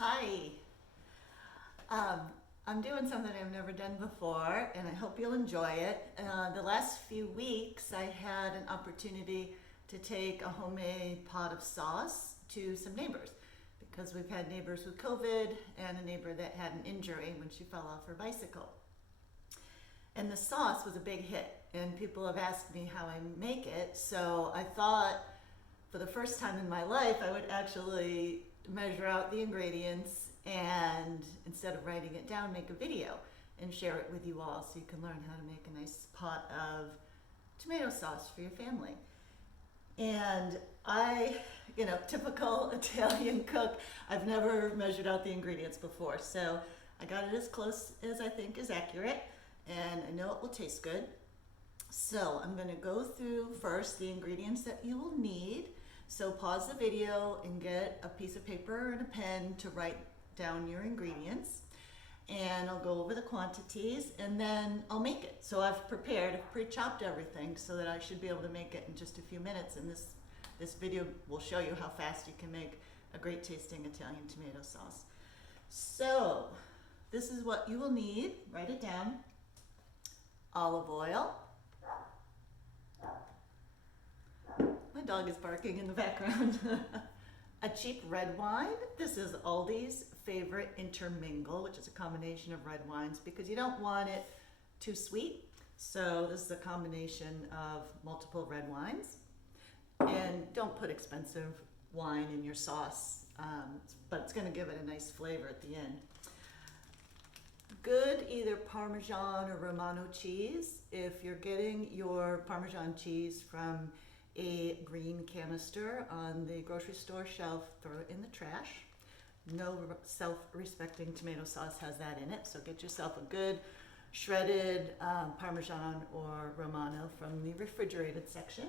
Hi. Um, I'm doing something I've never done before, and I hope you'll enjoy it. The last few weeks, I had an opportunity to take a homemade pot of sauce to some neighbors because we've had neighbors with COVID and a neighbor that had an injury when she fell off her bicycle. And the sauce was a big hit, and people have asked me how I make it, so I thought for the first time in my life, I would actually measure out the ingredients and instead of writing it down, make a video and share it with you all so you can learn how to make a nice pot of tomato sauce for your family. And typical Italian cook, I've never measured out the ingredients before. So I got it as close as I think is accurate, and I know it will taste good. So I'm going to go through first the ingredients that you will need. So pause the video and get a piece of paper and a pen to write down your ingredients. And I'll go over the quantities and then I'll make it. So I've pre-chopped everything so that I should be able to make it in just a few minutes. And this video will show you how fast you can make a great tasting Italian tomato sauce. So this is what you will need. Write it down. Olive oil. My dog is barking in the background. A cheap red wine. This is Aldi's favorite intermingle, which is a combination of red wines because you don't want it too sweet. So this is a combination of multiple red wines. And don't put expensive wine in your sauce, but it's going to give it a nice flavor at the end. Good either Parmesan or Romano cheese. If you're getting your Parmesan cheese from a green canister on the grocery store shelf, throw it in the trash. No self-respecting tomato sauce has that in it, so get yourself a good shredded Parmesan or Romano from the refrigerated section.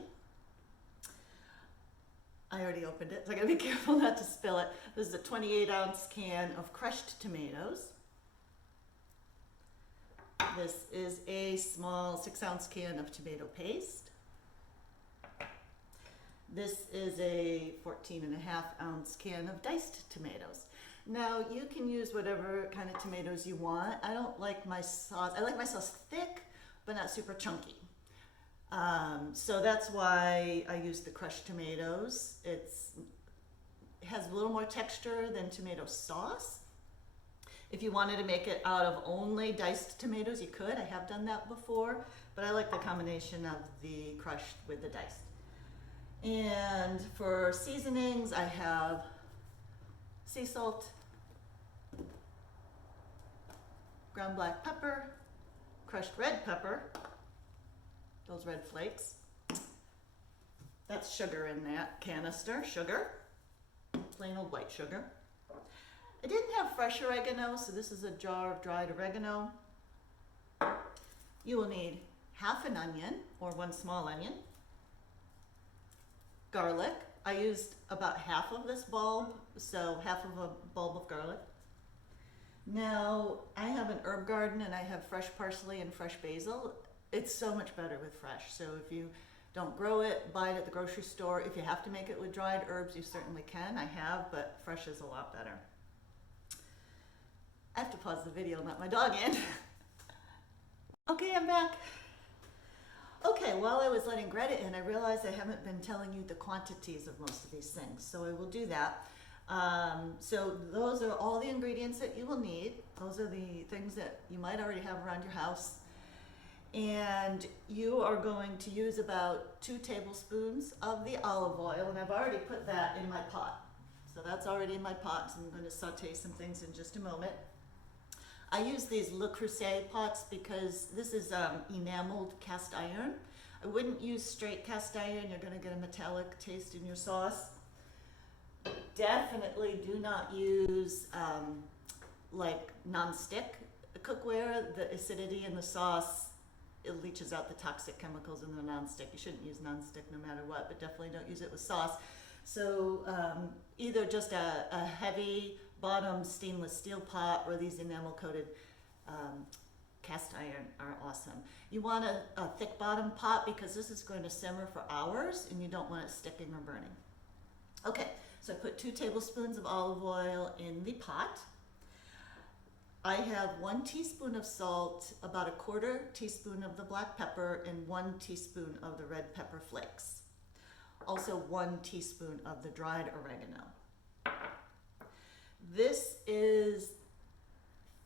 I already opened it, so I gotta be careful not to spill it. This is a 28-ounce can of crushed tomatoes. This is a small 6-ounce can of tomato paste. This is a 14.5-ounce can of diced tomatoes. Now you can use whatever kind of tomatoes you want. I don't like my sauce, I like my sauce thick, but not super chunky. So that's why I use the crushed tomatoes. It has a little more texture than tomato sauce. If you wanted to make it out of only diced tomatoes, you could. I have done that before, but I like the combination of the crushed with the diced. And for seasonings, I have sea salt, ground black pepper, crushed red pepper, those red flakes. That's sugar in that canister, sugar, plain old white sugar. I didn't have fresh oregano, so this is a jar of dried oregano. You will need half an onion or one small onion. Garlic. I used about half of this bulb, so half of a bulb of garlic. Now, I have an herb garden and I have fresh parsley and fresh basil. It's so much better with fresh. So if you don't grow it, buy it at the grocery store. If you have to make it with dried herbs, you certainly can. I have, but fresh is a lot better. I have to pause the video and let my dog in. Okay, I'm back. Okay, while I was letting Greta in, I realized I haven't been telling you the quantities of most of these things, so I will do that. So those are all the ingredients that you will need. Those are the things that you might already have around your house. And you are going to use about 2 tablespoons of the olive oil, and I've already put that in my pot. So that's already in my pot, so I'm going to saute some things in just a moment. I use these Le Creuset pots because this is enameled cast iron. I wouldn't use straight cast iron. You're going to get a metallic taste in your sauce. Definitely do not use like non-stick cookware. The acidity in the sauce, it leaches out the toxic chemicals in the non-stick. You shouldn't use non-stick no matter what, but definitely don't use it with sauce. So either just a heavy bottom stainless steel pot or these enamel coated cast iron are awesome. You want a thick bottom pot because this is going to simmer for hours and you don't want it sticking or burning. Okay, so I put 2 tablespoons of olive oil in the pot. I have 1 teaspoon of salt, about a 1/4 teaspoon of the black pepper, and 1 teaspoon of the red pepper flakes. Also 1 teaspoon of the dried oregano. This is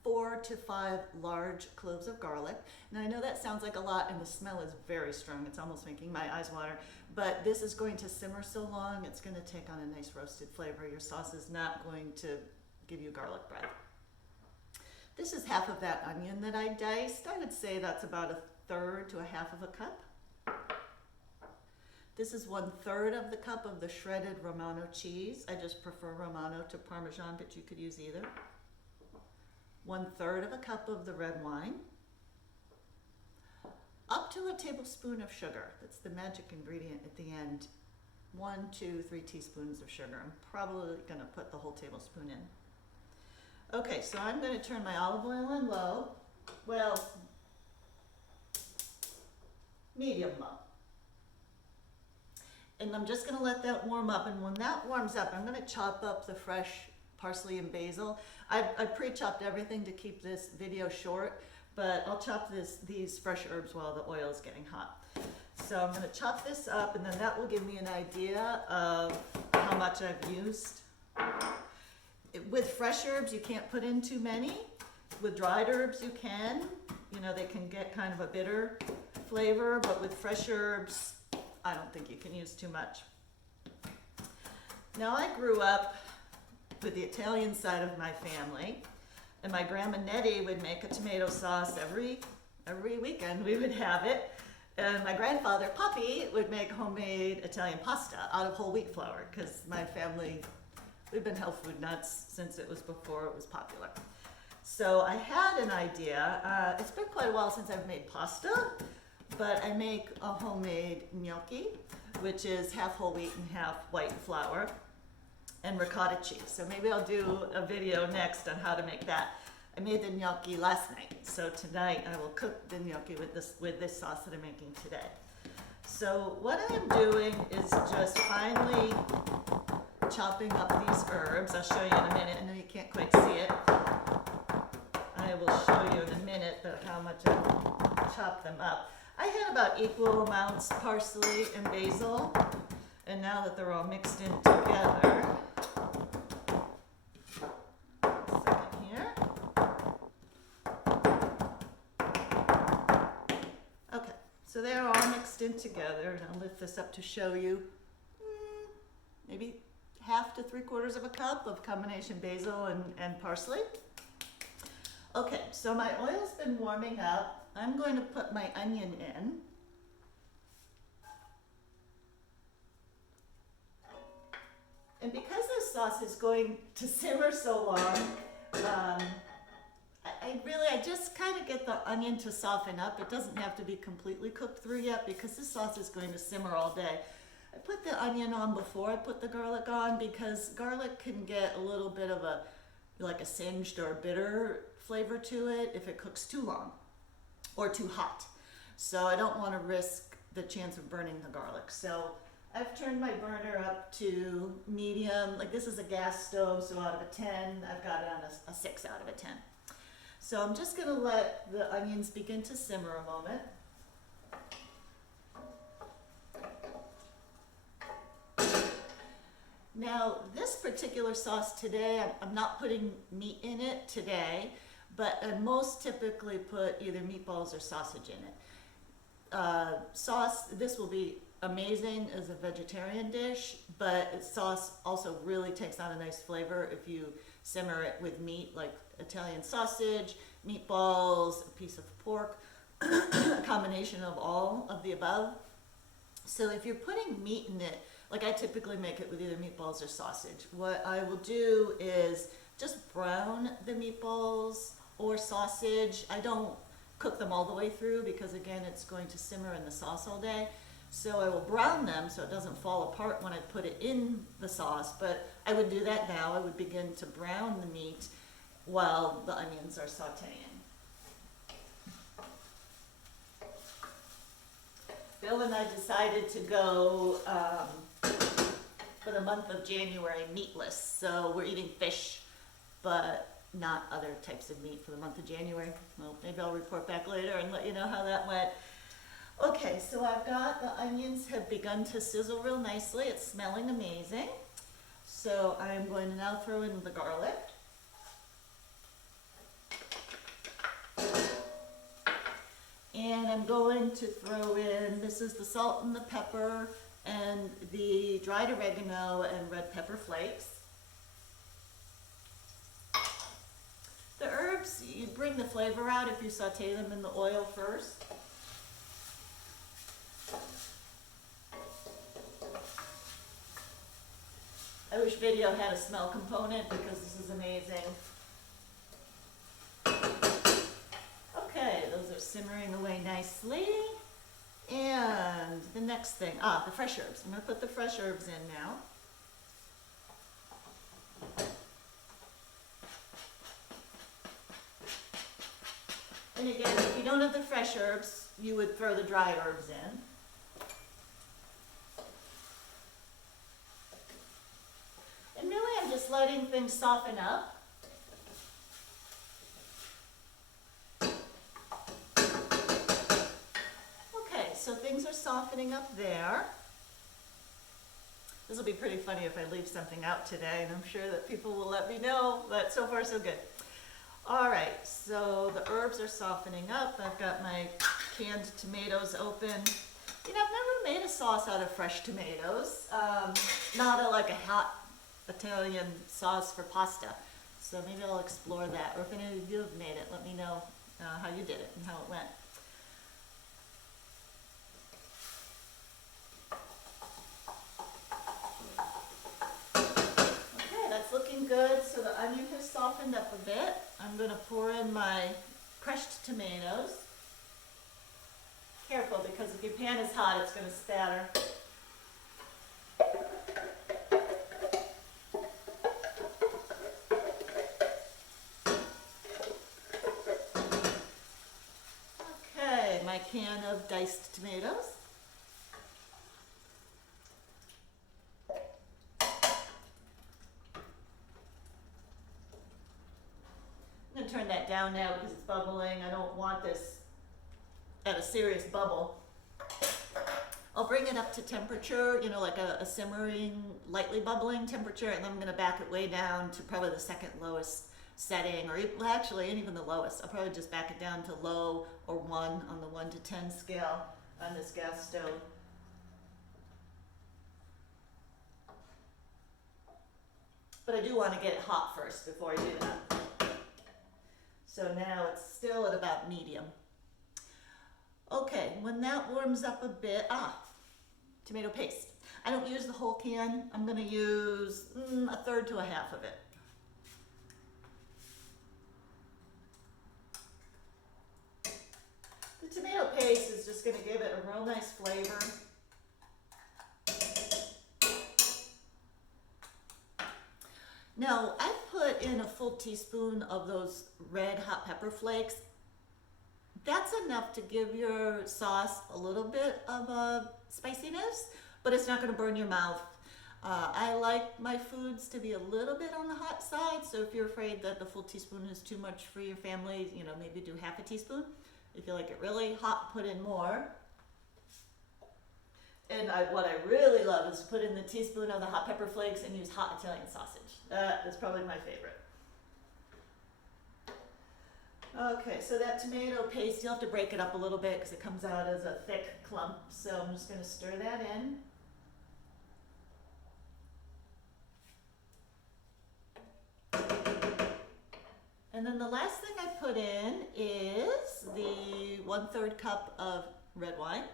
4 to 5 large cloves of garlic. Now I know that sounds like a lot and the smell is very strong. It's almost making my eyes water, but this is going to simmer so long, it's going to take on a nice roasted flavor. Your sauce is not going to give you garlic breath. This is half of that onion that I diced. I would say that's about 1/3 to 1/2 of a cup. This is 1/3 of the cup of the shredded Romano cheese. I just prefer Romano to Parmesan, but you could use either. 1/3 of a cup of the red wine. Up to a tablespoon of sugar. That's the magic ingredient at the end. 1, 2, 3 teaspoons of sugar. I'm probably going to put the whole tablespoon in. Okay, so I'm going to turn my olive oil on low. Well, medium low. And I'm just going to let that warm up. And when that warms up, I'm going to chop up the fresh parsley and basil. I pre-chopped everything to keep this video short, but I'll chop these fresh herbs while the oil is getting hot. So I'm going to chop this up, and then that will give me an idea of how much I've used. With fresh herbs, you can't put in too many. With dried herbs, you can. You know, they can get kind of a bitter flavor, but with fresh herbs, I don't think you can use too much. Now, I grew up with the Italian side of my family, and my grandma Nettie would make a tomato sauce every weekend. We would have it. And my grandfather Poppy would make homemade Italian pasta out of whole wheat flour, because my family, we've been health food nuts since it was before it was popular. So I had an idea. It's been quite a while since I've made pasta, but I make a homemade gnocchi, which is half whole wheat and half white flour, and ricotta cheese. So maybe I'll do a video next on how to make that. I made the gnocchi last night, so tonight I will cook the gnocchi with this sauce that I'm making today. So what I'm doing is just finely chopping up these herbs. I'll show you in a minute. I know you can't quite see it. I will show you in a minute how much I've chopped them up. I had about equal amounts parsley and basil, and now that they're all mixed in together, so they're all mixed in together, and I'll lift this up to show you maybe 1/2 to 3/4 of a cup of combination basil and parsley. Okay, so my oil's been warming up. I'm going to put my onion in. And because this sauce is going to simmer so long, I just kind of get the onion to soften up. It doesn't have to be completely cooked through yet, because this sauce is going to simmer all day. I put the onion on before I put the garlic on, because garlic can get a little bit of like a singed or a bitter flavor to it if it cooks too long or too hot. So I don't want to risk the chance of burning the garlic. So I've turned my burner up to medium. Like, this is a gas stove, so out of a 10, I've got it on a 6 out of a 10. So I'm just going to let the onions begin to simmer a moment. Now, this particular sauce today, I'm not putting meat in it today, but I most typically put either meatballs or sausage in it. This will be amazing as a vegetarian dish, but sauce also really takes on a nice flavor if you simmer it with meat, like Italian sausage, meatballs, a piece of pork, a combination of all of the above. So if you're putting meat in it, like I typically make it with either meatballs or sausage, what I will do is just brown the meatballs or sausage. I don't cook them all the way through, because again, it's going to simmer in the sauce all day. So I will brown them so it doesn't fall apart when I put it in the sauce, but I would do that now. I would begin to brown the meat while the onions are sauteing. Bill and I decided to go for the month of January meatless. So we're eating fish, but not other types of meat for the month of January. Well, maybe I'll report back later and let you know how that went. Okay, so I've got the onions have begun to sizzle real nicely. It's smelling amazing. So I'm going to now throw in the garlic. And I'm going to throw in, this is the salt and the pepper and the dried oregano and red pepper flakes. The herbs, you bring the flavor out if you saute them in the oil first. I wish video had a smell component because this is amazing. Okay, those are simmering away nicely. And the next thing, the fresh herbs. I'm going to put the fresh herbs in now. And again, if you don't have the fresh herbs, you would throw the dry herbs in. And really, I'm just letting things soften up. Okay, so things are softening up there. This will be pretty funny if I leave something out today, and I'm sure that people will let me know, but so far so good. All right, so the herbs are softening up. I've got my canned tomatoes open. You know, I've never made a sauce out of fresh tomatoes. Not like a hot Italian sauce for pasta. So maybe I'll explore that. Or if any of you have made it, let me know how you did it and how it went. Okay, that's looking good. So the onion has softened up a bit. I'm going to pour in my crushed tomatoes. Careful, because if your pan is hot, it's going to spatter. Okay, my can of diced tomatoes. I'm going to turn that down now because it's bubbling. I don't want this at a serious bubble. I'll bring it up to temperature, you know, like a simmering, lightly bubbling temperature, and then I'm going to back it way down to probably the second lowest setting, or well, actually, and even the lowest. I'll probably just back it down to low or 1 on the 1 to 10 scale on this gas stove. But I do want to get it hot first before I do that. So now it's still at about medium. Okay, when that warms up a bit, tomato paste. I don't use the whole can. I'm going to use a third to a half of it. The tomato paste is just going to give it a real nice flavor. Now, I put in a full teaspoon of those red hot pepper flakes. That's enough to give your sauce a little bit of a spiciness, but it's not going to burn your mouth. I like my foods to be a little bit on the hot side, so if you're afraid that the full teaspoon is too much for your family, you know, maybe do half a teaspoon. If you like it really hot, put in more. And what I really love is put in the teaspoon of the hot pepper flakes and use hot Italian sausage. That is probably my favorite. Okay, so that tomato paste, you'll have to break it up a little bit because it comes out as a thick clump. So I'm just going to stir that in. And then the last thing I put in is the 1/3 cup of red wine.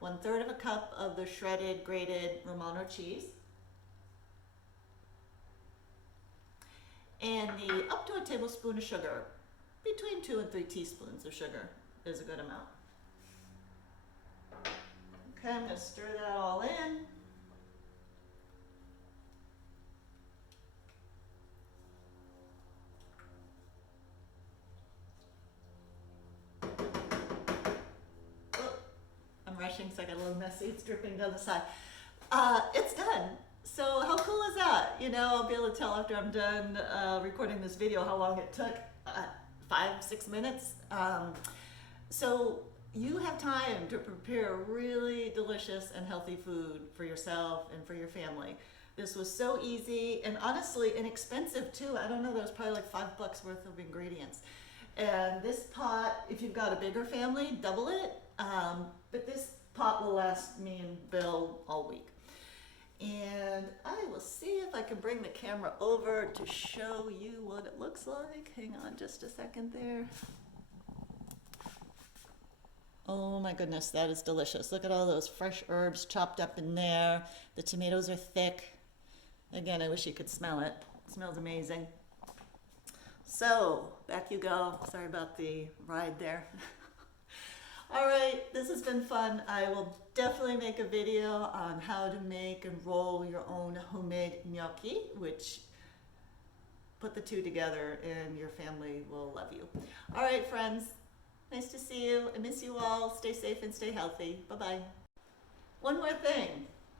1/3 of a cup of the shredded, grated Romano cheese. And up to a tablespoon of sugar. Between 2 and 3 teaspoons of sugar is a good amount. Okay, I'm going to stir that all in. rushing, so I got a little messy. It's dripping down the side. It's done. So how cool is that? You know, I'll be able to tell after I'm done recording this video how long it took. 5-6 minutes. So you have time to prepare really delicious and healthy food for yourself and for your family. This was so easy and honestly inexpensive too. I don't know, there was probably like $5 worth of ingredients. And this pot, if you've got a bigger family, double it. But this pot will last me and Bill all week. And I will see if I can bring the camera over to show you what it looks like. Hang on just a second there. Oh my goodness, that is delicious. Look at all those fresh herbs chopped up in there. The tomatoes are thick. Again, I wish you could smell it. It smells amazing. So, back you go. Sorry about the ride there. All right, this has been fun. I will definitely make a video on how to make and roll your own homemade gnocchi, which put the two together and your family will love you. All right, friends, nice to see you. I miss you all. Stay safe and stay healthy. Bye-bye. One more thing.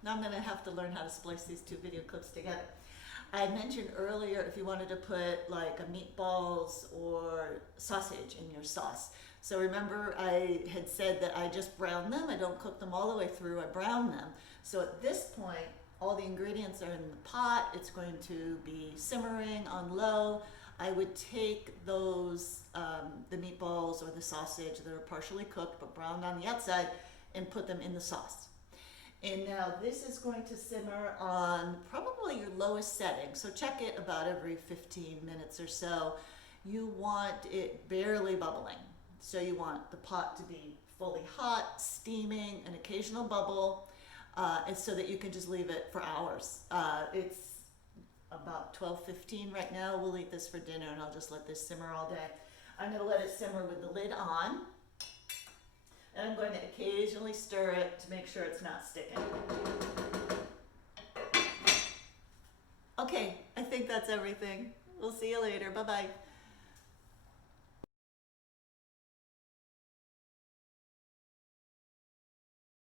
Now I'm gonna have to learn how to splice these two video clips together. I had mentioned earlier if you wanted to put like a meatballs or sausage in your sauce. So remember I had said that I just brown them. I don't cook them all the way through, I brown them. So at this point, all the ingredients are in the pot. It's going to be simmering on low. I would take those, the meatballs or the sausage that are partially cooked but browned on the outside and put them in the sauce. And now this is going to simmer on probably your lowest setting. So check it about every 15 minutes or so. You want it barely bubbling. So you want the pot to be fully hot, steaming, an occasional bubble, and so that you can just leave it for hours. It's about 12:15 right now. We'll eat this for dinner and I'll just let this simmer all day. I'm gonna let it simmer with the lid on. And I'm going to occasionally stir it to make sure it's not sticking. Okay, I think that's everything. We'll see you later. Bye-bye.